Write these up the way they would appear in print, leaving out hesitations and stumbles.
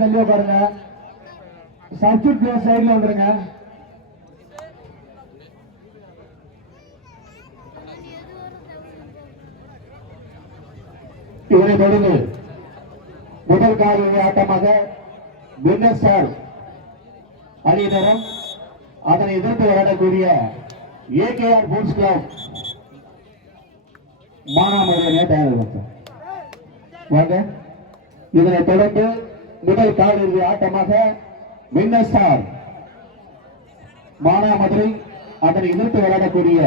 தள்ளிய பாருங்க. Substitute player சைடுல வந்துருங்க. இதனை தொடர்ந்து முதல் கால ஆட்டமாக வின்னர் ஸ்டார் அணியினரும் அதனை எதிர்த்து விளையாடக்கூடிய ஏகேஆர் ஸ்போர்ட்ஸ் கிளப் மானாமதுரை தயாரிக்கும். இதனை தொடர்ந்து முதல் கால இறுதி ஆட்டமாக வின்னர் ஸ்டார் மானாமதுரை அதனை எதிர்த்து விளையாடக்கூடிய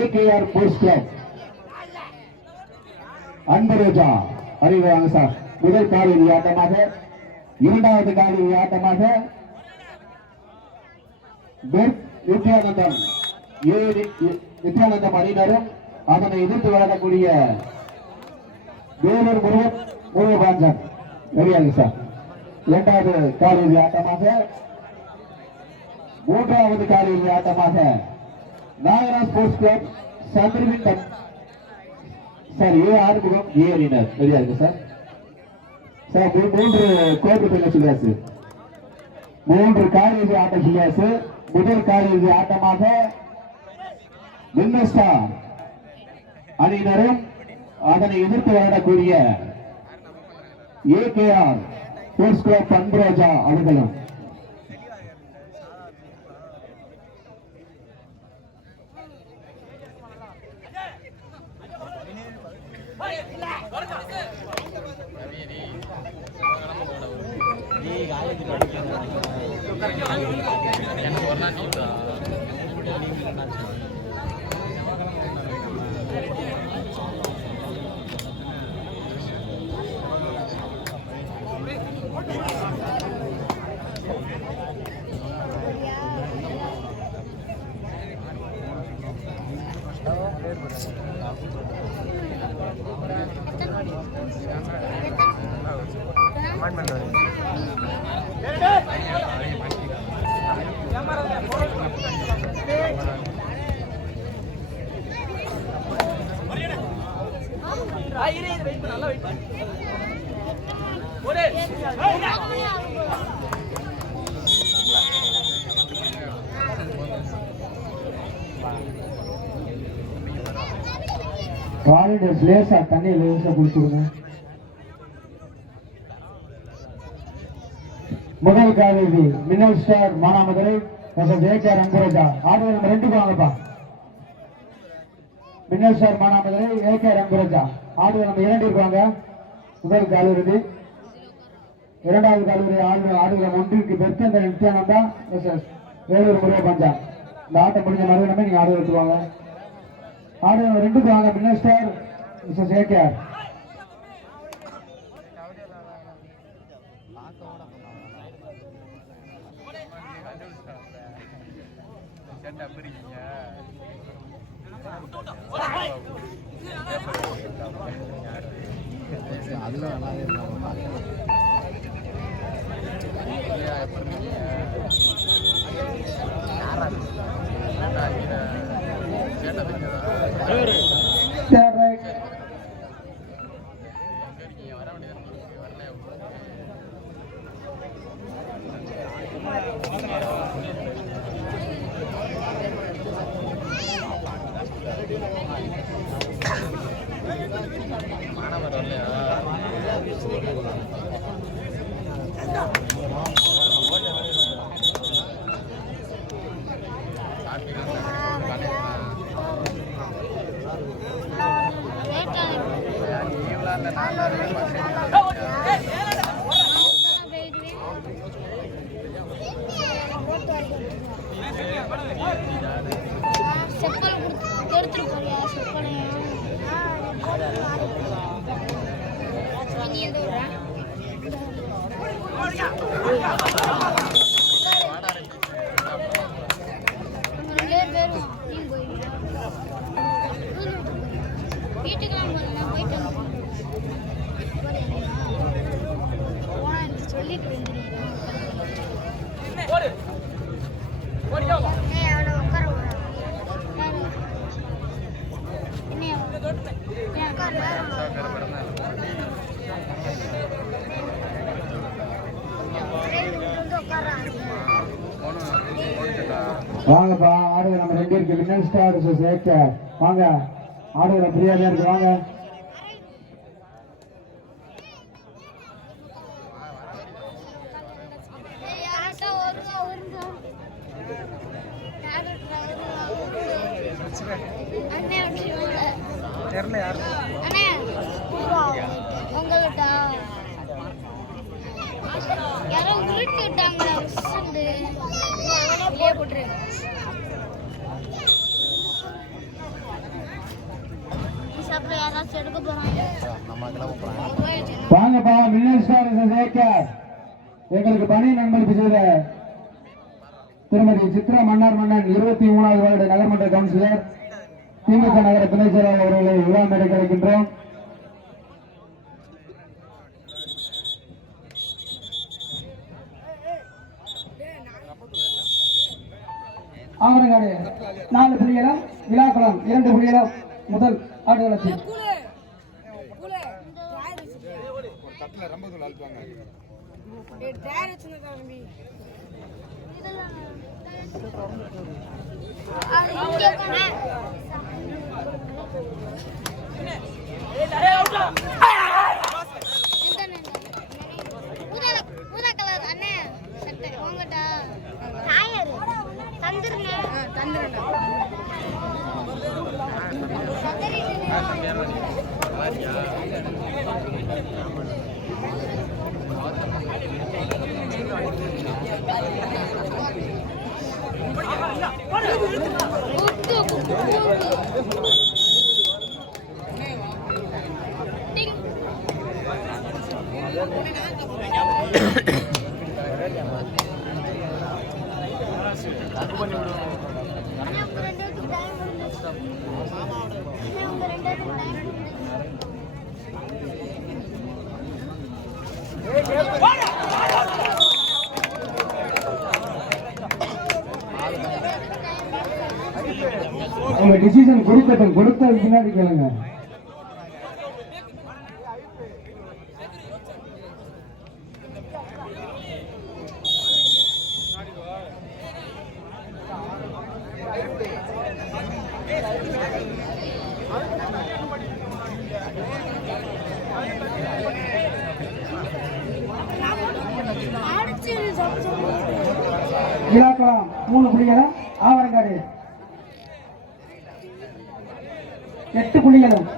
ஏகேஆர் ஸ்போர்ட்ஸ் கிளப் அன்பரோஜா அறிவாங்க சார். முதல் கால இறுதி ஆட்டமாக இரண்டாவது கால இறுதி ஆட்டமாக நித்யானந்தம் அணியினரும் அதனை எதிர்த்து விளையாடக்கூடிய வேலூர் முருகபாஞ்சன் ரெடியாங்க சார். இரண்டாவது கால இறுதி ஆட்டமாக மூன்றாவது கால இறுதி ஆட்டமாக Nagara sports club சந்திரவின் sir Arumugam அணியினர் ரெடியாங்க சார். சார் மூன்று கோட்டு சொல்லியாச்சு. மூன்று கால இறுதி ஆட்டம் சொல்லியாச்சு. முதல் கால இறுதி ஆட்டமாக வின்னர் ஸ்டார் அணியினரும் அதனை எதிர்த்து விளையாடக்கூடிய ஏகேஆர் ஸ்போர்ட்ஸ் கிளப் அன்பரோஜா அவர்களும் காரிடர்ஸ் லேசா தண்ணி லேசா குடிச்சுடுங்க. முதல் காலேஜி மின்னல் ஸ்டார் மானாமதுரை ஏகேஆர் அன்பரோஜா ஆடுவது நம்ம ரெண்டுக்கு வாங்கப்பா. மின்னல் ஸ்டார் மானாமதுரை ஏகேஆர் அன்பரோஜா ஆடுவது நம்ம இரண்டு இருக்காங்க. முதல் காலிறுதி. இரண்டாவது காலிறுதி ஆடுகளம் ஒன்றிற்கு பெற்ற நித்யானந்தா வேலூர் முருகபாஞ்சா. இந்த ஆட்டம் முடிஞ்ச மறுபடியும் நீங்க ஆடு எடுத்துருவாங்க. ஆடு ரெண்டுக்கு வாங்க. மின்னல் ஸ்டார் மிஸ்ஸஸ் ஏகேஆர். வாங்கப்பா ஆடுகள் நம்ம 2 இருக்கு. வின்னன் ஸ்டார் சேர்க்க வாங்க. ஆடுகளை ஃப்ரீயாக தான் இருக்கு. வாங்க. யாரோ உருட்டி விட்டாங்களா போட்டு வாங்கப்பா வின்னன் ஸ்டார் சேர்க்க எங்களுக்கு பணி நண்பர்களுக்கு செய்த திருமதி சித்ரா மன்னார் மன்னன் 23வது வார்டு நகர்மன்ற கவுன்சிலர் திமுக நகர துணை செயலாளர் அவர்களை விழா மேடை கிடைக்கின்றோம். ஆவரங்காடு 4 புள்ளிகளும் விழாக்குளம் 2 புள்ளிகளும் முதல் ஆடுகளத்தில் அவங்க டிசிஷன் கொடுக்கட்டும், கொடுத்த பின்னாடி கேளுங்க. விழாக்குளம் 3 புள்ளிகளும் ஆவரங்காடு 8 புள்ளிகளும்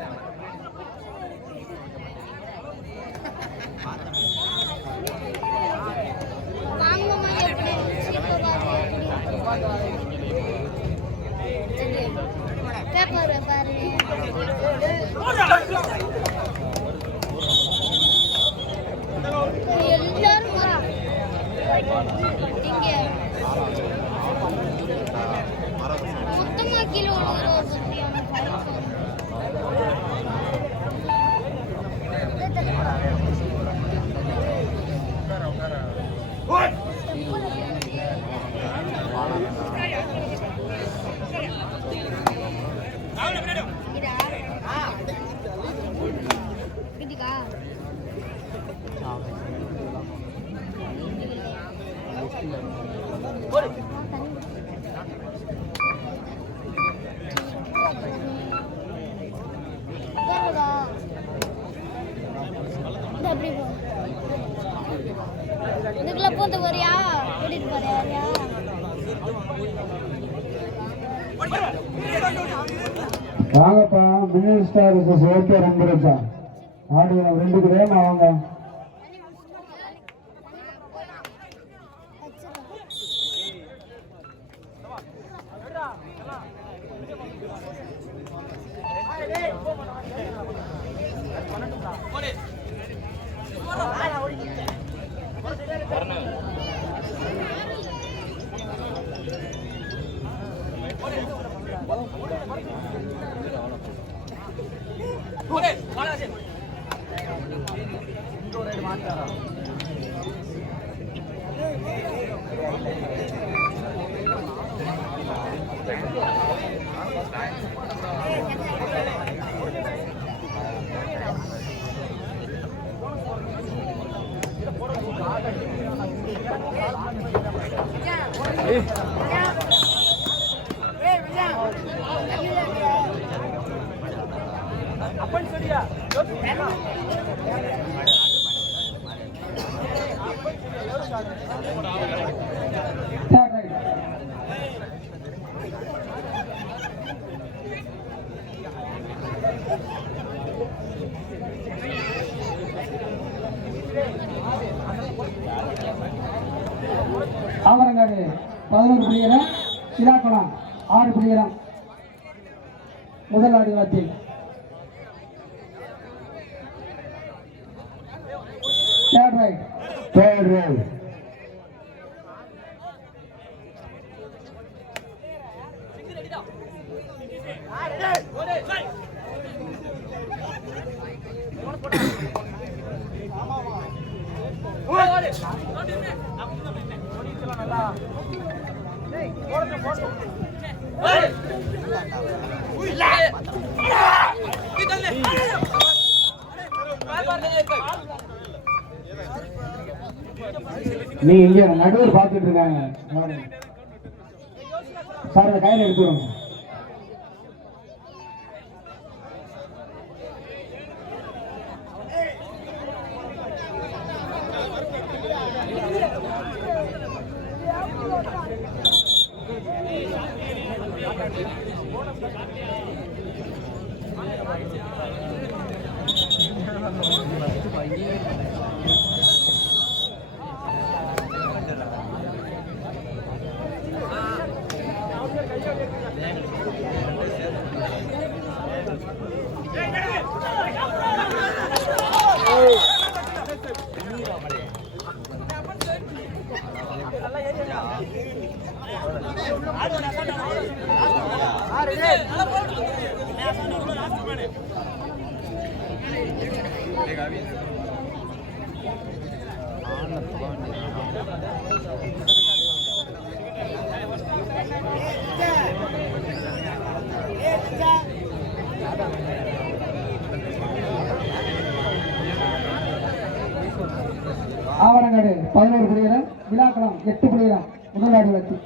இதுக்குள்ள போந்து போறியா கூட்டிட்டு போறியா? வாங்கப்பா மின்னல் ஸ்டார் ஓகே ரங்கராஜா ஆடுகள 2 பேரும் வாங்க. ஆவரங்காடு 11 புள்ளிகளும், சிலாக்குளம் 6 புள்ளிகளும் முதல் ஆடுகளத்தில். Third right. நீ இங்க நடுவர் பார்த்துட்டு இருக்காங்க சார், அந்த கையில எடுத்துருங்க. ஆவரங்காடு 11 புள்ளிகளும், விழாக்குளம் 8 புள்ளிகளும் முதல் ஆடுகளத்தில்.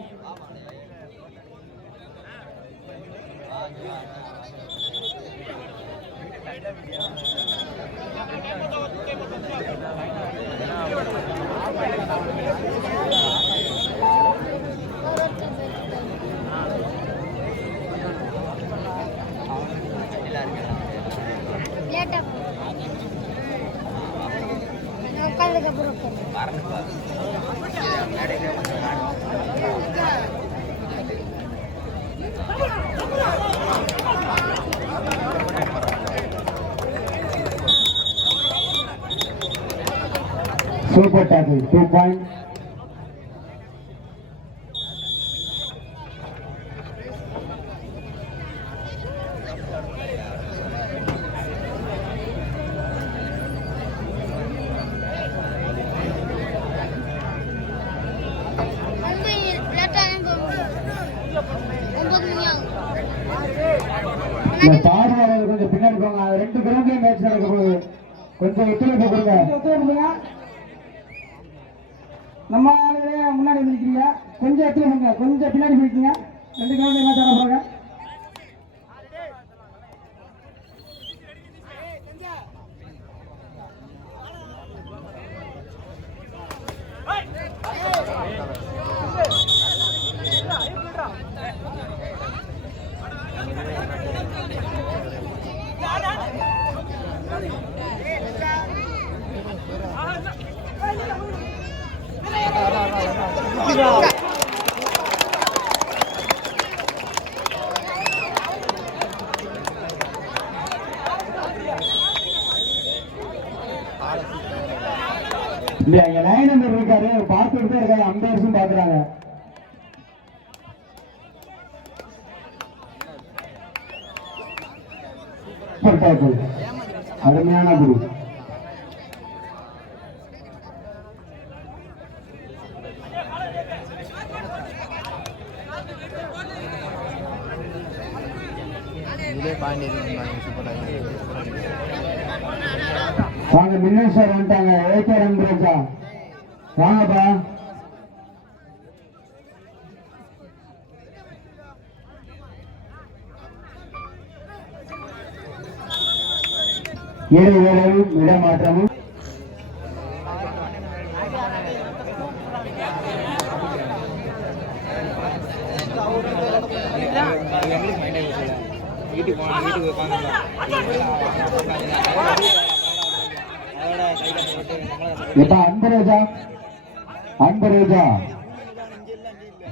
Super tackle, 2 points. இந்த பாடுவாளர் கொஞ்சம் பின்னாடி போங்க. 2 கிரவுண்ட்லயும் மேட்ச் நடக்க போகுது. கொஞ்சம் ஒத்துழைப்பு கொடுங்க. நம்ம ஆளுகளே முன்னாடி நிற்கிறீங்க, கொஞ்சம் ஒத்துழைப்புங்க. கொஞ்சம் பின்னாடி போயிட்டீங்க. 2 கிரவுண்ட்லயும் மேட்ச் ஆட போறாங்க. இல்ல லைன் நம்பர் இருக்காரு, பார்த்துட்டு தான் இருக்காரு. அம்பையர்ஸும் பாக்குறாங்க. அருமையான குரு. வாங்க மின்னேஸ்வர் வந்துட்டாங்க. ஏகேஎம் பிரஜா வாங்கப்பா. இரு வீரரும் இடமாற்றமும் இப்ப அன்பரேஜா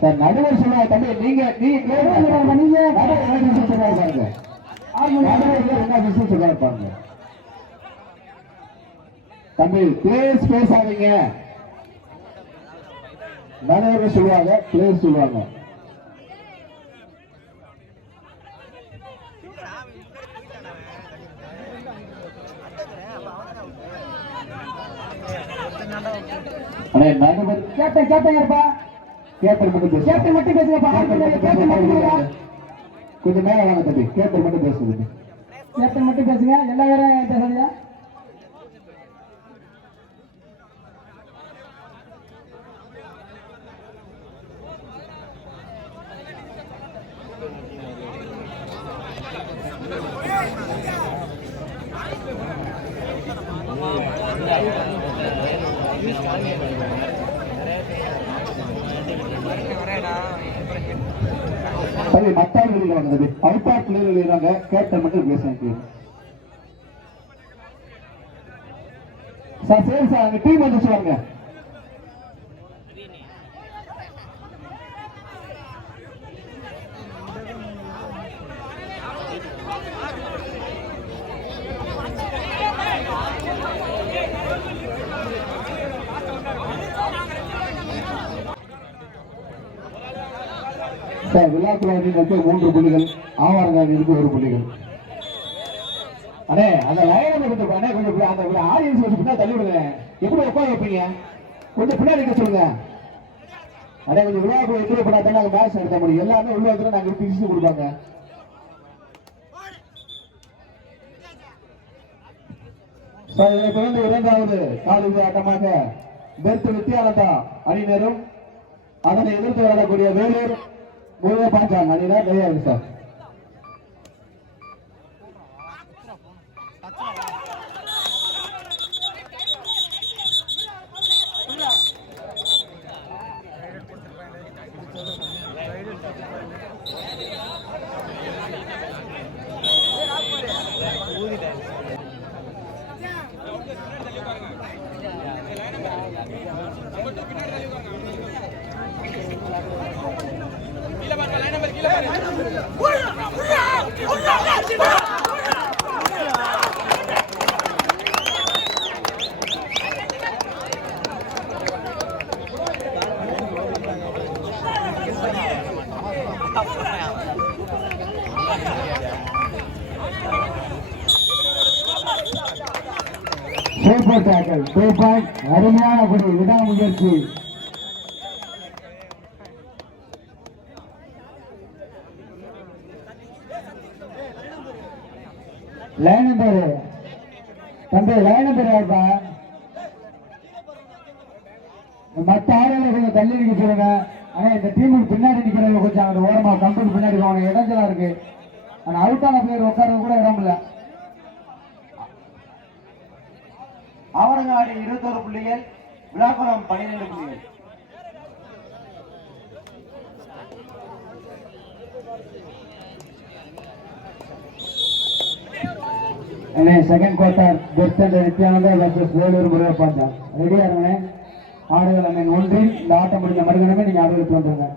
சார் நடுவர் சொல்லுவா தம்பி நீங்க பாருங்க தம்பி பிளேஸ் பேசாதீங்க நடுவர்கள் சொல்லுவாங்க பிளேஸ் சொல்லுவாங்க நடுவர் கேப்டன் இருப்பா கேப்டன் மட்டும் பேசுங்கப்பா கொஞ்சம் மேல வாங்க தம்பி கேப்டன் மட்டும் பேசுங்க கேப்டன் மட்டும் பேசுங்க எல்லா பேரும் பேசுறீங்க மத்தாள் வந்தது அவுட் ஆஃப் பிளேயர் வெளியிறாங்க கேப்டன் மட்டும் பேசுறாங்க சார் சரி சார் அங்க டீம் வந்து சொல்லுவாங்க விழாக்குழாவிற்கு 3 புள்ளிகள் ஆவாரங்காவிற்கு 1 புள்ளிகள் அண்ணே அந்த லைனை கொடுத்துருப்பானே கொஞ்சம் அந்த ஆடியன்ஸ் கொஞ்சம் பின்னாடி தள்ளி விடுங்க எப்படி உட்கார வைப்பீங்க கொஞ்சம் பின்னாடி இருக்க சொல்லுங்க அண்ணே கொஞ்சம் விழாக்குழா எதிர்ப்பு பண்ணாதான் நாங்கள் மேட்ச் நடத்த முடியும் எல்லாமே உள்ள வந்து நாங்கள் பிரிச்சு கொடுப்பாங்க தொடர்ந்து 2வது காலிறுதி ஆட்டமாக பெர்த் வித்யானந்தா அணியினரும் அதனை எதிர்த்து விளையாடக்கூடிய வேலூர் முருக பாஞ்சான் அணியினர் நிறைய இருக்கு சார் சூப்பர் டேக்கல் 2 பாயிண்ட் அருமையான குடி விடாமுயற்சி லைன் நம்பர் தம்பி லைன் நம்பர் யாருப்பா மற்ற ஆளுநர்கள் கொஞ்சம் தள்ளி நிக்க சொல்லுங்க ஆனா இந்த டீமுக்கு பின்னாடி நிக்கிறவங்க கொஞ்சம் அந்த ஓரமா கம்பெனி பின்னாடி போவாங்க இடைஞ்சலா இருக்கு ஆனா அவுட்டான பிளேயர் உட்கார கூட இடம் இல்ல ஆவரங்காடு 21 புள்ளிகள் விழாக்குளம் 12 புள்ளிகள் second quarter best Nithyananda versus Vellore முருகப்பாஞ்சா ரெடியா இருங்க ஆடுகள் அண்ணன் ஒன்றில் இந்த ஆட்டம் முடிஞ்ச மறுகணமே நீங்க ஆடுகளுக்கு வந்துருங்க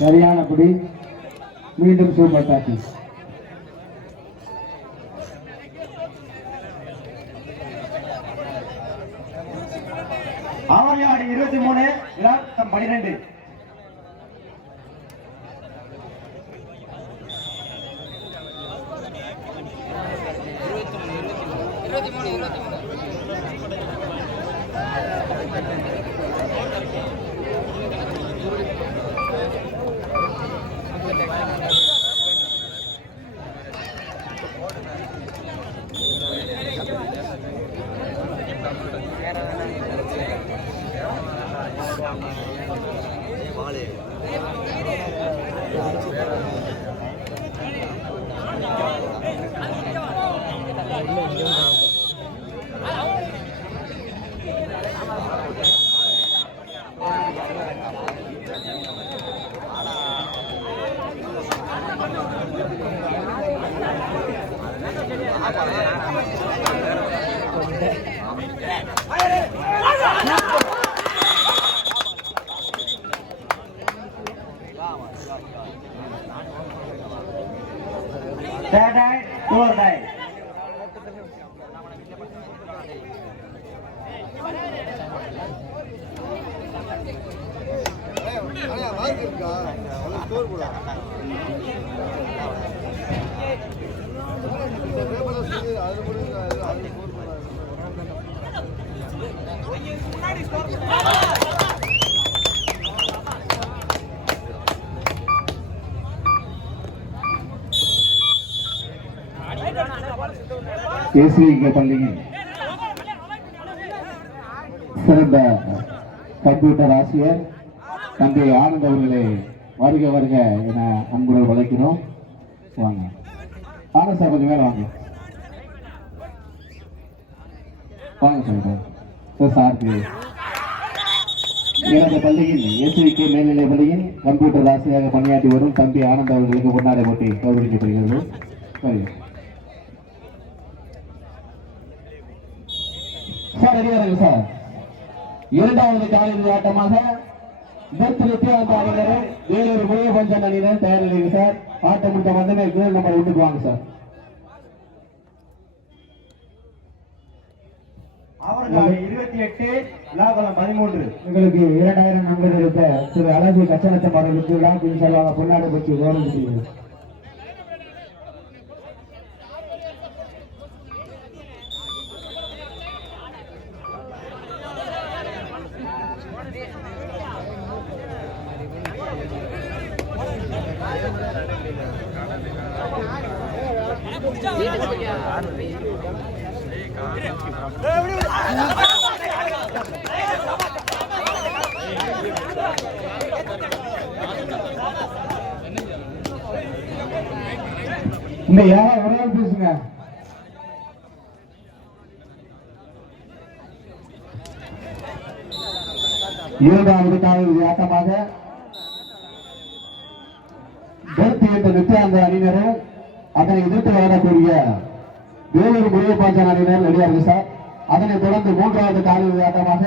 சரியான குடி மீண்டும் சூப்பர் டாக்கிங் ஆவரங்காடு 23 விழாக்குளம் 12 2 Third eye, fourth eye. கேசிரிங்க பள்ளியின் சிறந்த கம்ப்யூட்டர் ஆசிரியர் தந்தை ஆனந்த் அவர்களே வருக வருக என அன்புடன் வளைக்கிறோம். வாங்க ஆனந்த் சார், கொஞ்சம் மேல வாங்க. வாங்க சார். சாருக்கு எனது பள்ளியின் எஸ்விகே மேல்நிலை பள்ளியின் கம்ப்யூட்டர் ஆசிரியராக பணியாற்றி வரும் தம்பி ஆனந்த் அவர்களுக்கு பொன்னாடை போட்டி கௌரவிக்கப்படுகிறது. Sir ரெடியாருங்க sir. இரண்டாவது காலிறுதி ஆட்டமாக அணியினரும் வேலூர் முருகபஞ்சன் அணியினர் தயார் நிலையில் சார். ஆட்டம் முடிந்த வந்தமே கோல் நம்பர் விட்டுக்கு வாங்க சார். அவர்கள் 28 விழாக்குளம் 13. எங்களுக்கு 2000 நண்பர்கள் இருக்க திரு அழகு கச்சனத்தம் அவர்களுக்கு விழாக்குள் செல்வாங்க பொன்னாடை பற்றி கௌரவிக்கிறீர்கள். இந்த யாரா ஒரு நாள் பேசுங்க. இரண்டாவது காலிறுதி ஆட்டமாக நித்யானந்த அணியினரும் அதனை எதிர்த்து வரக்கூடிய வேலூர் முருகப்பாஞ்சன் அணியினர் ரெடியாக சார். அதனைத் தொடர்ந்து மூன்றாவது காலிறுதி ஆட்டமாக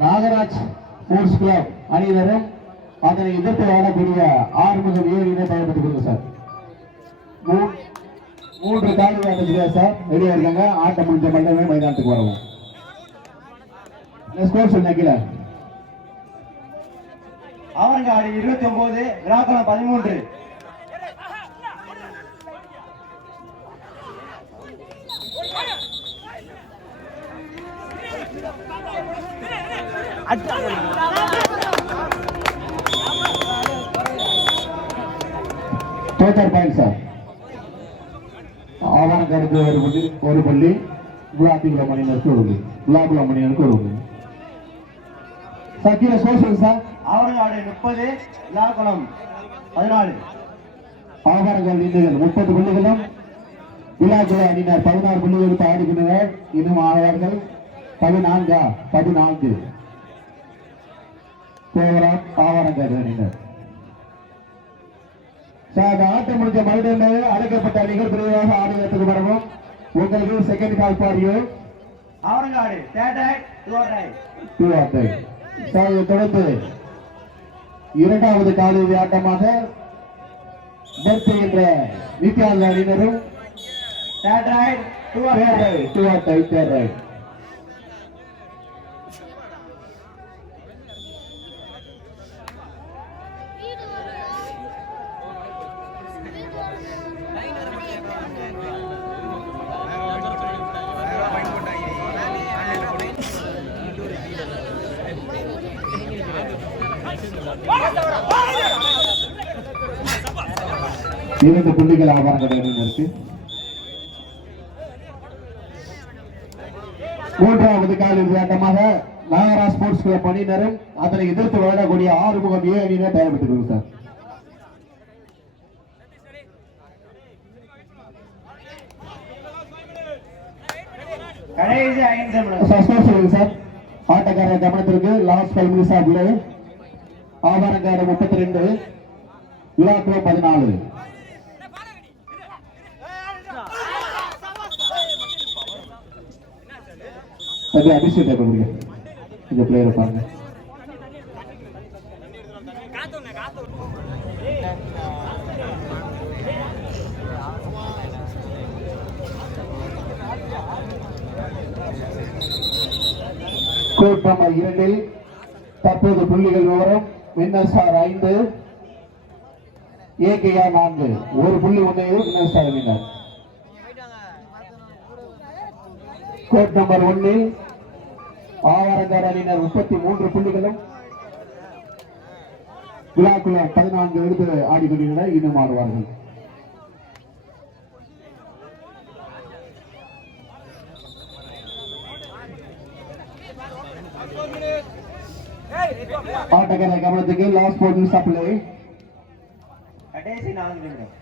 நாகராஜ் ஸ்போர்ட்ஸ் கிளப் அணியினரும் அதனை எதிர்த்து வரக்கூடிய ஆறுமுகம் ஏரியினை பயன்படுத்திக் கொள்ளுங்க சார். மூன்று காலிறுதி ஆட்டத்தில் சார் ரெடியா இருக்காங்க. ஆட்டம் முடிஞ்ச மட்டுமே மைதானத்துக்கு வரவும். ஸ்கோர் சொல்லுங்க கீழே. Avarangadu 29 Vizhakulam 13. Total point sir. ஆவணக்காடுக்கு ஒரு பள்ளி, குலாபிகுளம் அணியினருக்கு ஒரு புள்ளி, குலாபுலம் அணியினருக்கு ஒரு புள்ளி சார். கீழே சோசியல் சார். அவரங்காடு 30 விழாக்குளம் 14. ஆவணக்காடு அணியினர் 30 புள்ளிகளும் விழாக்குள அணியினர் 16 புள்ளிகளுக்கு ஆடுகின்றனர். இன்னும் ஆவார்கள் 14 ஆவணக்காடு அணியினர் சார். ஆட்டம் முடிஞ்ச மறுபடியும் அழைக்கப்பட்ட அணிகள் பிரிவாக ஆடுகிறதுக்கு வரவும். உங்களுக்கு செகண்ட் கால் பாடியோ. Avarangadu third sir. தொடர்ந்து இரண்டாவது காலிறுதி ஆட்டமாக என்ற நித்யானந்த அணியினரும் 2 புள்ளிகள் ஆபாரம் இருக்கு. 3வது காலிறுதி ஆட்டமாக நாகரா ஸ்போர்ட்ஸ் கிளப் அணியினரும் அதனை எதிர்த்து விளையாடக்கூடிய ஆறுமுகம் ஏ அணியினர் தயார்படுத்திக் சார். கடைசி 5 நிமிடம் சார். ஆட்டக்காரர் கவனத்திற்கு லாஸ்ட் 5 மினிட்ஸ் ஆகுது. ஆபாரங்காடு 32, விழாக்குளம் 14. அது அபிஷேக் பண்ணுங்க. இந்த பிளேயரை பாருங்க. கோட் நம்பர் 2 தற்போது புள்ளிகள் விவரம் வின்னர் ஸ்டார் 5, ஏகேஆர் 4. ஒரு புள்ளி முன்னையில் winner star winner. Court number 1 Avarangadu அணியினர் 33 புள்ளிகளும் விழாக்குளம் 14 எடுத்து ஆடிக்கொண்டிருந்தனர். இன்னும் ஆடுவார்கள். ஆட்டக்காரர் கவனத்துக்கு லாஸ்ட் 4 மினிட்ஸ் அப்ளை. கடைசி 4 நிமிடம்.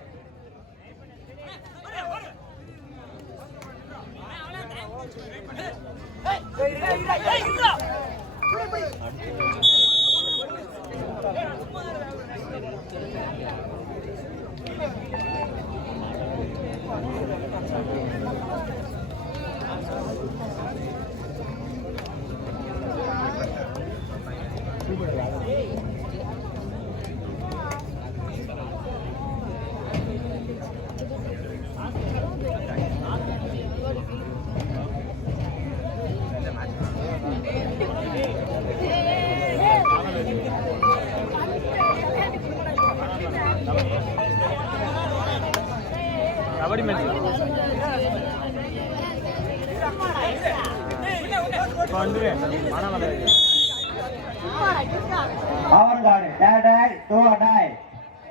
அவர்காடு டேடை டோடை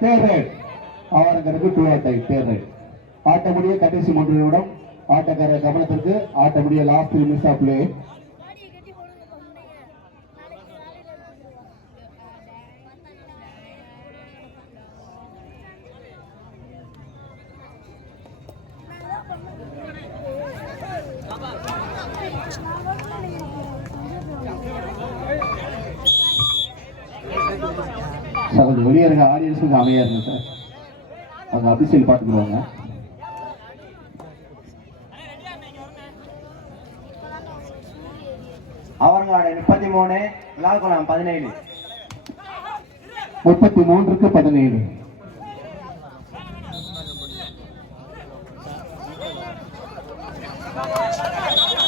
தேர்ட் அவர்களுக்கு 2 தேர்ட். ஆட்டமுடிய கடைசி 3 நிமிடம். ஆட்டக்காரர் கவனத்திற்கு ஆட்டமுடிய லாஸ்ட் 3 மினிட்ஸ் ஆஃப் பிளே. கொஞ்சம் வெளியே இருக்க ஆடியன்ஸுக்கு அமையா இருங்க சார். அவங்க அபிஷியல் பார்த்துக்குவாங்க. அவர்காடு 33, விழாக்குளம் 17. 33க்கு 17.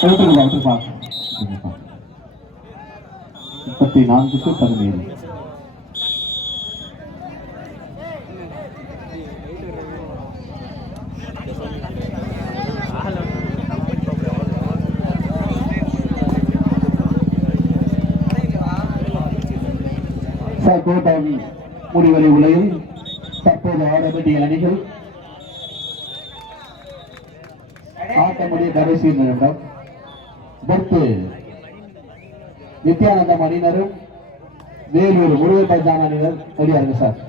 விட்டுருப்பா 34க்கு 17. கோட்டாவி முடிவரை உலகில் தற்போது ஆட வேண்டிய அணிகள் ஆட்ட முடிய கடைசி நிமிடம். பர்த்து நித்யானந்தம் அணியினரும் வேலூர் முருகன் பஞ்சான் அணியினர் ரெடியாருங்க சார்.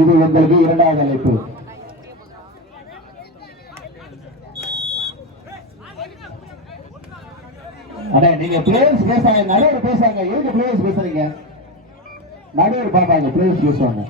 இது உங்களுக்கு 2வது அழைப்பு. அண்ணே நீங்க பிளேயர்ஸ் பேசாங்க, நடுவர் பேசாங்க. எதுக்கு பிளேயர்ஸ் பேசுறீங்க? நடுவர் பாப்பாங்க, பிளேயர்ஸ் பேசுவாங்க.